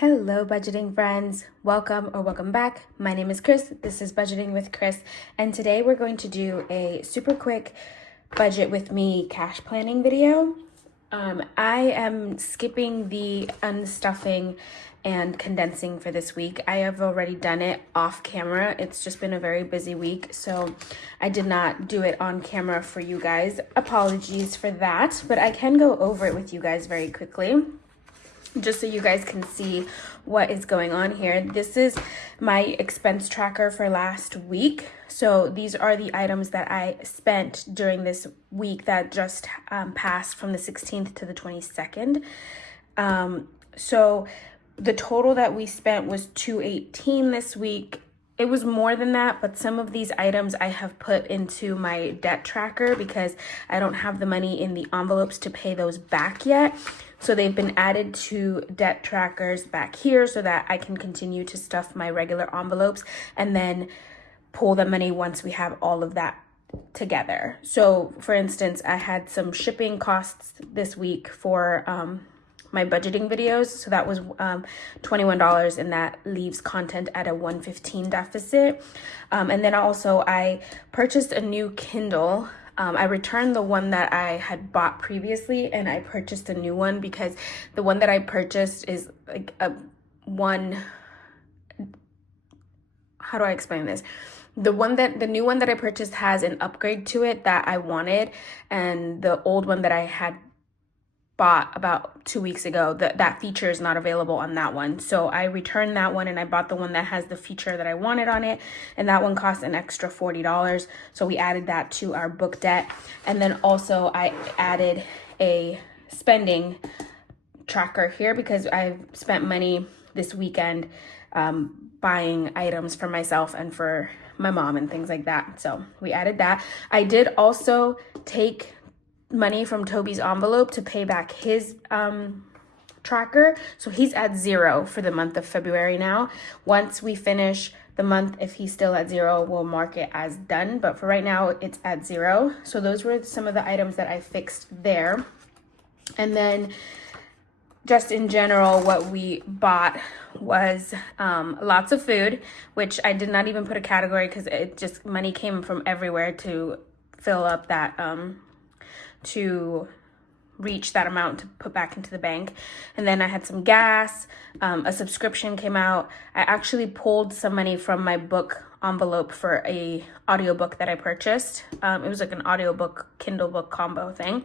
Hello, budgeting friends. Welcome back. My name is Chris. This is Budgeting with Chris. And today we're going to do a super quick budget with me cash planning video. I am skipping the unstuffing and condensing for this week. I have already done it off camera. It's just been a very busy week, so I did not do it on camera for you guys. Apologies for that, but I can go over it with you guys very quickly, just so you guys can see what is going on here. This is my expense tracker for last week. So these are the items that I spent during this week that just passed from the 16th to the 22nd. So the total that we spent was $218 this week. It was more than that, but some of these items I have put into my debt tracker because I don't have the money in the envelopes to pay those back yet. So they've been added to debt trackers back here so that I can continue to stuff my regular envelopes and then pull the money once we have all of that together. So for instance, I had some shipping costs this week for my budgeting videos. So that was $21, and that leaves content at a $115 deficit. And then also I purchased a new Kindle. I returned the one that I had bought previously, and I purchased a new one because the one that I purchased is like how do I explain this? The new one that I purchased has an upgrade to it that I wanted, and the old one that I had bought about 2 weeks ago, that feature is not available on that one. So I returned that one and I bought the one that has the feature that I wanted on it, and that one cost an extra $40. So we added that to our book debt. And then also I added a spending tracker here because I've spent money this weekend buying items for myself and for my mom and things like that. So we added that. I did also take money from Toby's envelope to pay back his tracker. So he's at 0 for the month of February now. Once we finish the month, if he's still at 0, we'll mark it as done. But for right now, it's at 0. So those were some of the items that I fixed there. And then just in general, what we bought was lots of food, which I did not even put a category because it just money came from everywhere to fill up that to reach that amount to put back into the bank. And then I had some gas, a subscription came out. I actually pulled some money from my book envelope for a audiobook that I purchased. It was like an audiobook, Kindle book combo thing.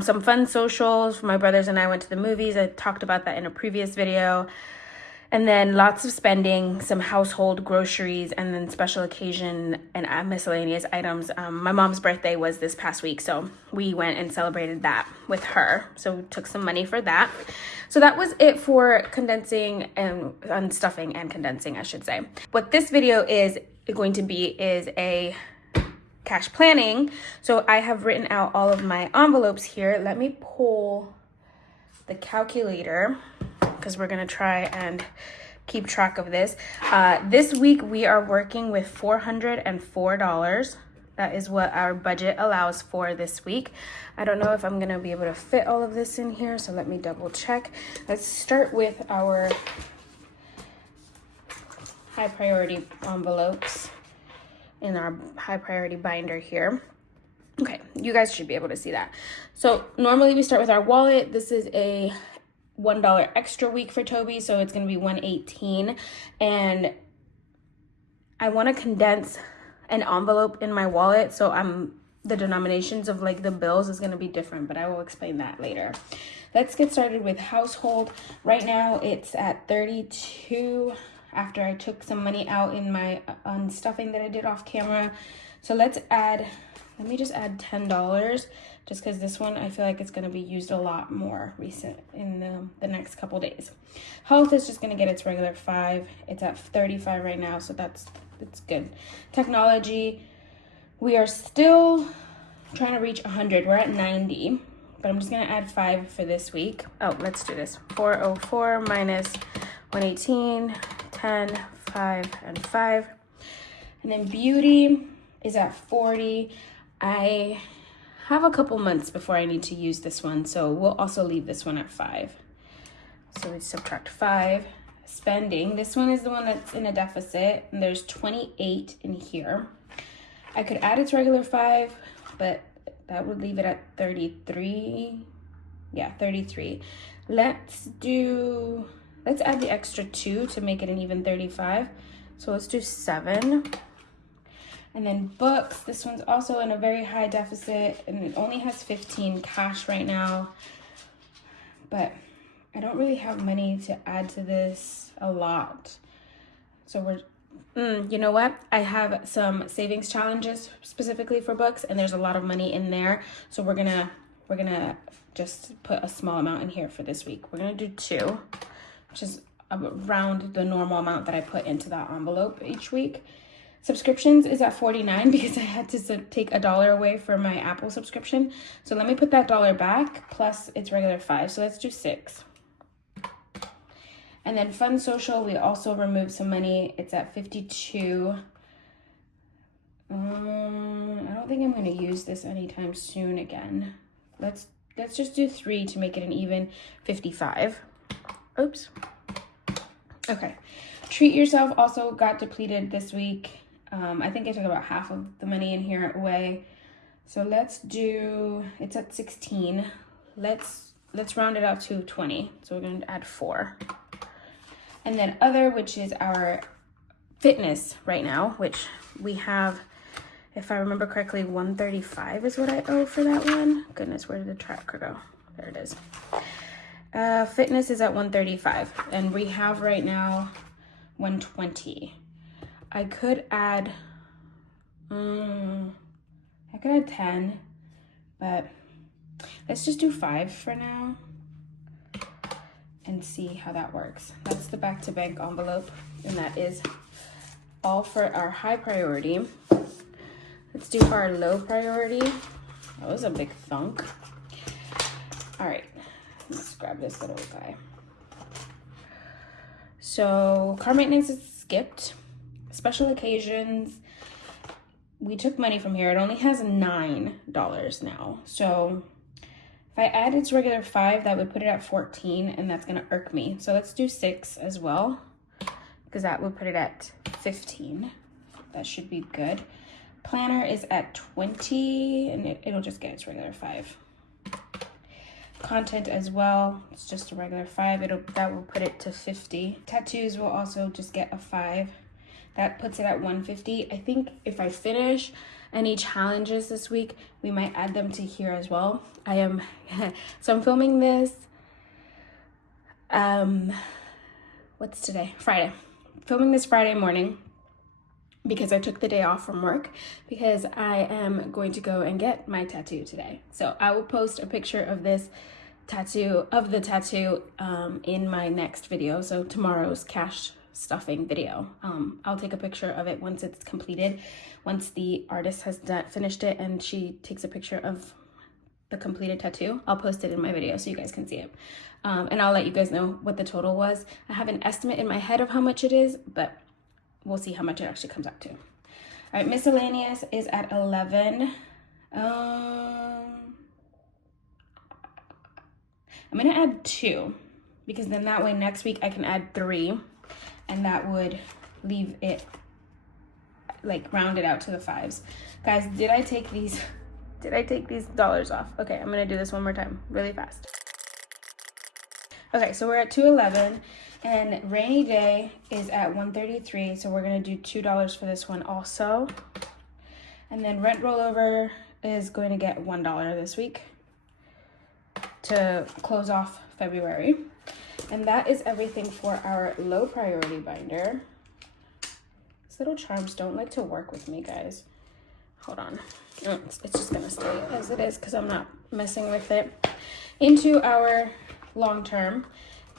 Some fun socials. My brothers and I went to the movies. I talked about that in a previous video. And then lots of spending, some household groceries, and then special occasion and miscellaneous items. My mom's birthday was this past week, so we went and celebrated that with her. So we took some money for that. So that was it for condensing and unstuffing and condensing, I should say. What this video is going to be is a cash planning. So I have written out all of my envelopes here. Let me pull the calculator, because we're going to try and keep track of this. This week we are working with $404. That is what our budget allows for this week. I don't know if I'm going to be able to fit all of this in here, so let me double check. Let's start with our high priority envelopes in our high priority binder here. Okay, you guys should be able to see that. So normally we start with our wallet. This is a $1 extra week for Toby, so it's going to be $118. And I want to condense an envelope in my wallet, so the denominations of like the bills is going to be different, but I will explain that later. Let's get started with household. Right now it's at 32 after I took some money out in my unstuffing that I did off camera. So let me just add $10, just because this one I feel like it's going to be used a lot more recent in the next couple days. Health is just going to get its regular 5. It's at 35 right now, so it's good. Technology, we are still trying to reach 100. We're at 90, but I'm just going to add 5 for this week. Oh, let's do this. 404 minus 118, 10, 5, and 5. And then beauty is at 40. I have a couple months before I need to use this one, so we'll also leave this one at 5. So we subtract 5. Spending, this one is the one that's in a deficit, and there's 28 in here. I could add its regular 5, but that would leave it at 33. Yeah, 33. Let's add the extra 2 to make it an even 35. So let's do 7. And then books, this one's also in a very high deficit, and it only has 15 cash right now. But I don't really have money to add to this a lot. So you know what? I have some savings challenges specifically for books, and there's a lot of money in there. So we're gonna just put a small amount in here for this week. We're gonna do 2, which is around the normal amount that I put into that envelope each week. Subscriptions is at 49 because I had to take $1 away for my Apple subscription. So let me put that $1 back plus its regular 5. So let's do 6. And then Fun Social, we also removed some money. It's at 52. I don't think I'm going to use this anytime soon again. Let's just do 3 to make it an even 55. Oops. Okay. Treat Yourself also got depleted this week. I think I took about half of the money in here away. So it's at 16. Let's round it out to 20. So we're going to add 4. And then other, which is our fitness right now, which we have, if I remember correctly, 135 is what I owe for that one. Goodness, where did the tracker go? There it is. Fitness is at 135, and we have right now 120. I could add 10, but let's just do 5 for now and see how that works. That's the Back to Bank envelope, and that is all for our high priority. Let's do our low priority. That was a big thunk. All right, let's grab this little guy. So car maintenance is skipped. Special occasions, we took money from here. It only has $9 now. So if I add its regular 5, that would put it at 14, and that's gonna irk me. So let's do 6 as well, because that would put it at 15. That should be good. Planner is at 20, and it'll just get its regular 5. Content as well, it's just a regular 5. That will put it to 50. Tattoos will also just get a 5. That puts it at 150. I think if I finish any challenges this week, we might add them to here as well. So I'm filming this, what's today? Friday. Filming this Friday morning because I took the day off from work because I am going to go and get my tattoo today. So I will post a picture of this tattoo, in my next video. So tomorrow's cash stuffing video. I'll take a picture of it once it's completed. Once the artist has finished it and she takes a picture of the completed tattoo, I'll post it in my video so you guys can see it. And I'll let you guys know what the total was. I have an estimate in my head of how much it is, but we'll see how much it actually comes out to. All right, miscellaneous is at 11. I'm gonna add 2 because then that way next week I can add 3. And that would leave it, like, round it out to the 5s. Guys, did I take these dollars off? Okay, I'm gonna do this one more time, really fast. Okay, so we're at 211, and rainy day is at 133, so we're gonna do $2 for this one also. And then rent rollover is going to get $1 this week to close off February. And that is everything for our low priority binder. These little charms don't like to work with me, guys. Hold on. It's just gonna stay as it is because I'm not messing with it. Into our long term.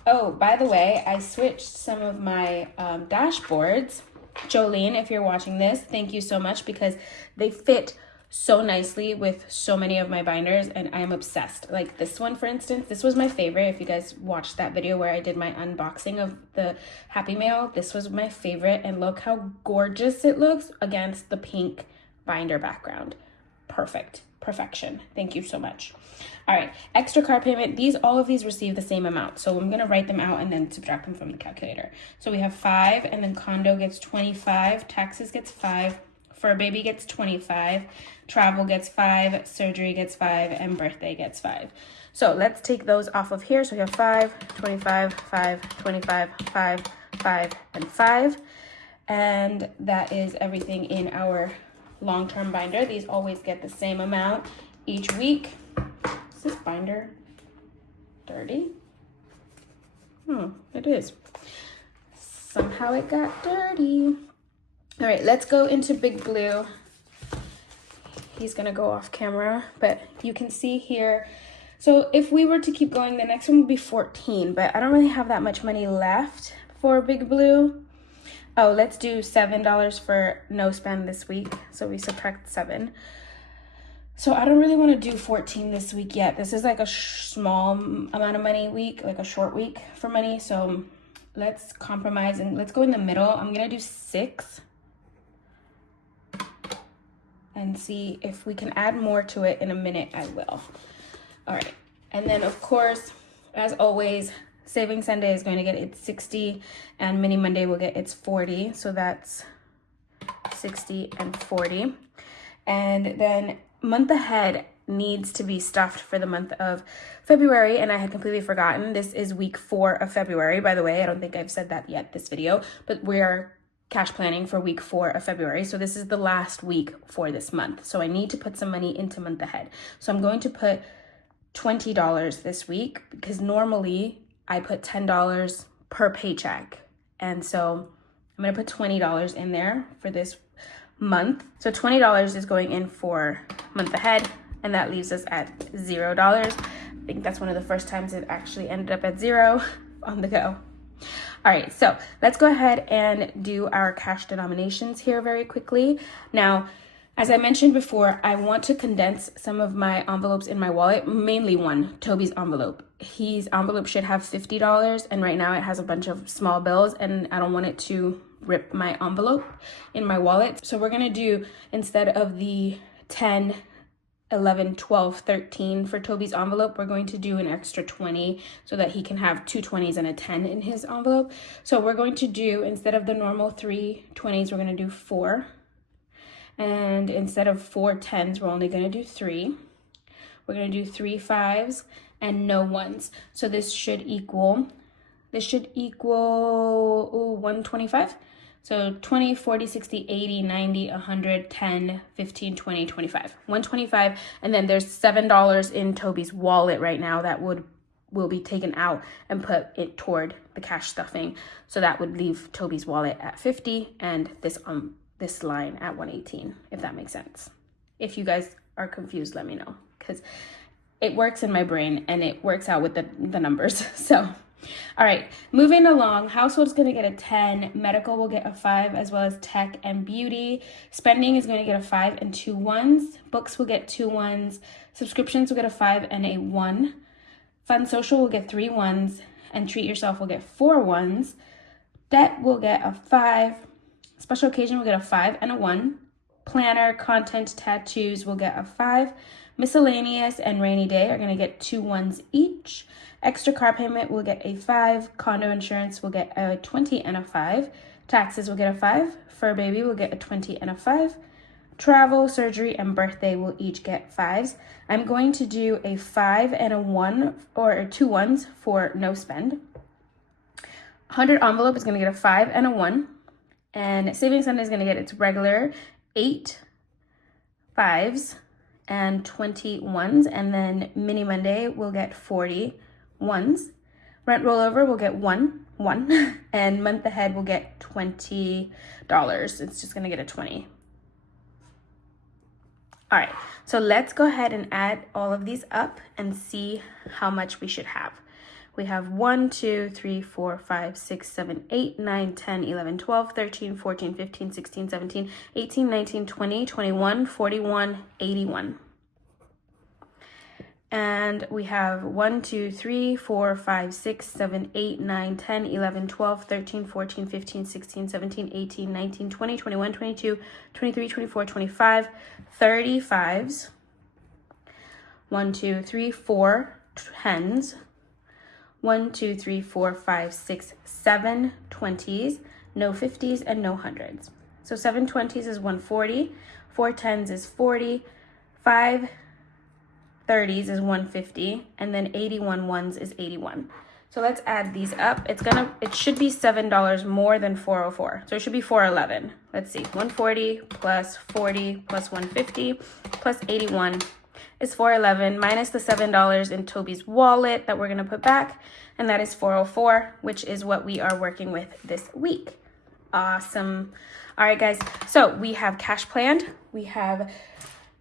Oh, by the way, I switched some of my dashboards. Jolene, if you're watching this, thank you so much because they fit so nicely with so many of my binders, and I am obsessed. Like this one, for instance, this was my favorite. If you guys watched that video where I did my unboxing of the Happy Mail, this was my favorite, and look how gorgeous it looks against the pink binder background. Perfect. perfection. Thank you so much. All right, extra car payment. All of these receive the same amount. So I'm gonna write them out and then subtract them from the calculator. So we have 5, and then condo gets 25, taxes gets 5, fur baby gets 25, travel gets 5, surgery gets 5, and birthday gets 5. So let's take those off of here. So we have 5, 25, 5, 25, 5, 5, and 5. And that is everything in our long-term binder. These always get the same amount each week. Is this binder dirty? It is. Somehow it got dirty. All right, let's go into Big Blue. He's gonna go off camera, but you can see here. So if we were to keep going, the next one would be 14, but I don't really have that much money left for Big Blue. Oh, let's do $7 for no spend this week. So we subtract 7. So I don't really want to do 14 this week yet. This is like a small amount of money week, like a short week for money. So let's compromise and let's go in the middle. I'm going to do 6 and see if we can add more to it in a minute. I will. All right. And then of course, as always, Saving Sunday is going to get its 60 and Mini Monday will get its 40. So that's 60 and 40. And then month ahead needs to be stuffed for the month of February, and I had completely forgotten. This is week 4 of February, by the way. I don't think I've said that yet this video, but we are cash planning for week 4 of February. So this is the last week for this month. So I need to put some money into month ahead. So I'm going to put $20 this week because normally I put $10 per paycheck. And so I'm going to put $20 in there for this month. So $20 is going in for month ahead, and that leaves us at $0. I think that's one of the first times it actually ended up at 0 on the go. All right, so let's go ahead and do our cash denominations here very quickly. Now, as I mentioned before, I want to condense some of my envelopes in my wallet, mainly one, Toby's envelope. His envelope should have $50, and right now it has a bunch of small bills, and I don't want it to rip my envelope in my wallet. So we're gonna do, instead of the 10, 11, 12, 13 for Toby's envelope, we're going to do an extra 20 so that he can have 2 20s and a 10 in his envelope. So we're going to do, instead of the normal 3 20s, we're gonna do 4. And instead of 4 10s, we're only gonna do 3. We're gonna do 3 5s and no 1s. So this should equal 125. So 20, 40, 60, 80, 90, 100, 10, 15, 20, 25. 125, and then there's $7 in Toby's wallet right now that will be taken out and put it toward the cash stuffing. So that would leave Toby's wallet at 50 and this line at 118, if that makes sense. If you guys are confused, let me know, because it works in my brain and it works out with the numbers. So all right, moving along, household's going to get a 10, medical will get a 5, as well as tech and beauty. Spending is going to get a 5 and 2 1s. Books will get 2 1s. Subscriptions will get a 5 and a 1. Fun social will get 3 1s, and treat yourself will get 4 1s. Debt will get a 5. Special occasion will get a 5 and a 1. Planner, content, tattoos will get a 5. Miscellaneous and rainy day are going to get 2 1s each. Extra car payment will get a 5. Condo insurance will get a 20 and a 5. Taxes will get a 5. Fur baby will get a 20 and a 5. Travel, surgery, and birthday will each get 5s. I'm going to do a 5 and a 1 or 2 1s for no spend. 100 envelope is going to get a 5 and a 1. And Saving Sunday is going to get its regular 8 5s and 20 1s. And then Mini Monday will get 40 1s. Rent rollover will get 1. And month ahead will get $20. It's just going to get a 20. All right, so let's go ahead and add all of these up and see how much we should have. We have 1, 2, 3, 4, 5, 6, 7, 8, 9, 10, 11, 12, 13, 14, 15, 16, 17, 18, 19, 20, 21, 41, 81. And we have 1, 2, 3, 4, 5, 6, 7, 8, 9, 10, 11, 12, 13, 14, 15, 16, 17, 18, 19, 20, 21, 22, 23, 24, 25, 35s. 1, 2, 3, 4 10s, 1, 2, 3, 4, 5, 6, 7 20s, no 50s, and no 100s. So 7 20s is 140, 4 10s is 40, 5 30s is 150, and then 81 ones is 81. So let's add these up. It should be $7 more than 404. So it should be 411. Let's see. 140 plus 40 plus 150 plus 81 is 411 minus the $7 in Toby's wallet that we're going to put back, and that is 404, which is what we are working with this week. Awesome. All right, guys. So we have cash planned. We have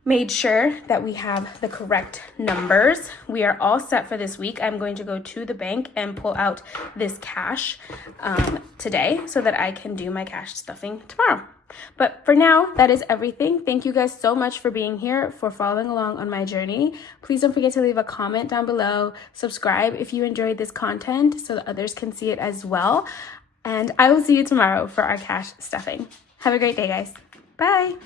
made sure that we have the correct numbers. We are all set for this week. I'm going to go to the bank and pull out this cash today so that I can do my cash stuffing tomorrow. But for now, that is everything. Thank you guys so much for being here, for following along on my journey. Please don't forget to leave a comment down below. Subscribe if you enjoyed this content so that others can see it as well. And I will see you tomorrow for our cash stuffing. Have a great day, guys. Bye.